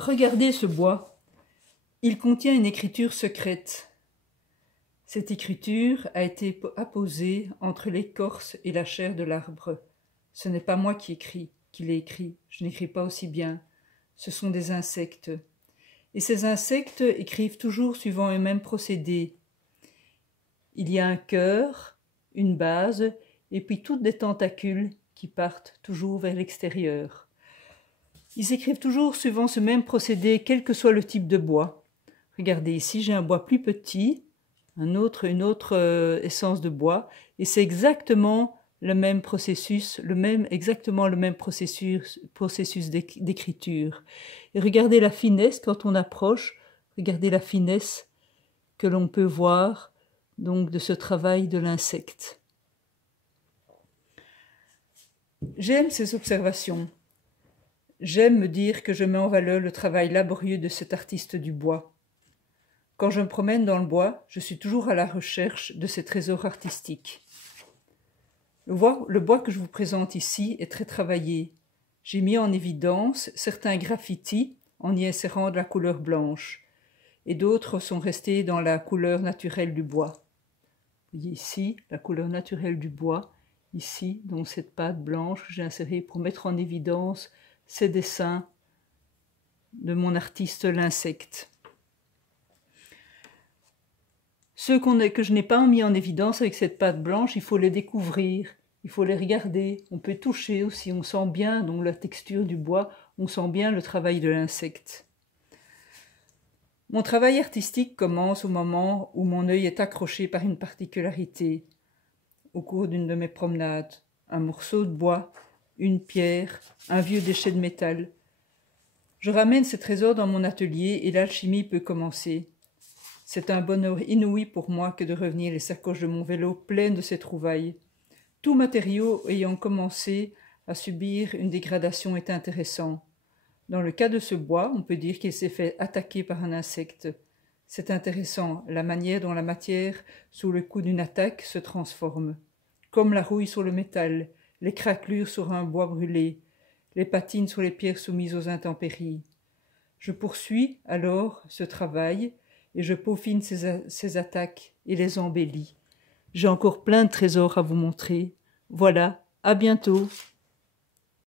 Regardez ce bois. Il contient une écriture secrète. Cette écriture a été apposée entre l'écorce et la chair de l'arbre. Ce n'est pas moi qui l'ai écrit. Je n'écris pas aussi bien. Ce sont des insectes. Et ces insectes écrivent toujours suivant un même procédé. Il y a un cœur, une base, et puis toutes des tentacules qui partent toujours vers l'extérieur. Ils écrivent toujours suivant ce même procédé, quel que soit le type de bois. Regardez ici, j'ai un bois plus petit, une autre essence de bois, et c'est exactement le même processus, exactement le même processus d'écriture. Et regardez la finesse quand on approche, regardez la finesse que l'on peut voir donc de ce travail de l'insecte. J'aime ces observations. J'aime me dire que je mets en valeur le travail laborieux de cet artiste du bois. Quand je me promène dans le bois, je suis toujours à la recherche de ces trésors artistiques. Le bois que je vous présente ici est très travaillé. J'ai mis en évidence certains graffitis en y insérant de la couleur blanche, et d'autres sont restés dans la couleur naturelle du bois. Vous voyez ici la couleur naturelle du bois, ici dans cette pâte blanche que j'ai insérée pour mettre en évidence ces dessins de mon artiste l'insecte. Ceux que je n'ai pas mis en évidence avec cette pâte blanche, il faut les découvrir, il faut les regarder, on peut toucher aussi, on sent bien donc la texture du bois, on sent bien le travail de l'insecte. Mon travail artistique commence au moment où mon œil est accroché par une particularité. Au cours d'une de mes promenades, un morceau de bois, une pierre, un vieux déchet de métal. Je ramène ces trésors dans mon atelier et l'alchimie peut commencer. C'est un bonheur inouï pour moi que de revenir les sacoches de mon vélo pleines de ces trouvailles. Tout matériau ayant commencé à subir une dégradation est intéressant. Dans le cas de ce bois, on peut dire qu'il s'est fait attaquer par un insecte. C'est intéressant, la manière dont la matière, sous le coup d'une attaque, se transforme. Comme la rouille sur le métal, les craquelures sur un bois brûlé, les patines sur les pierres soumises aux intempéries. Je poursuis alors ce travail et je peaufine ces attaques et les embellis. J'ai encore plein de trésors à vous montrer. Voilà, à bientôt.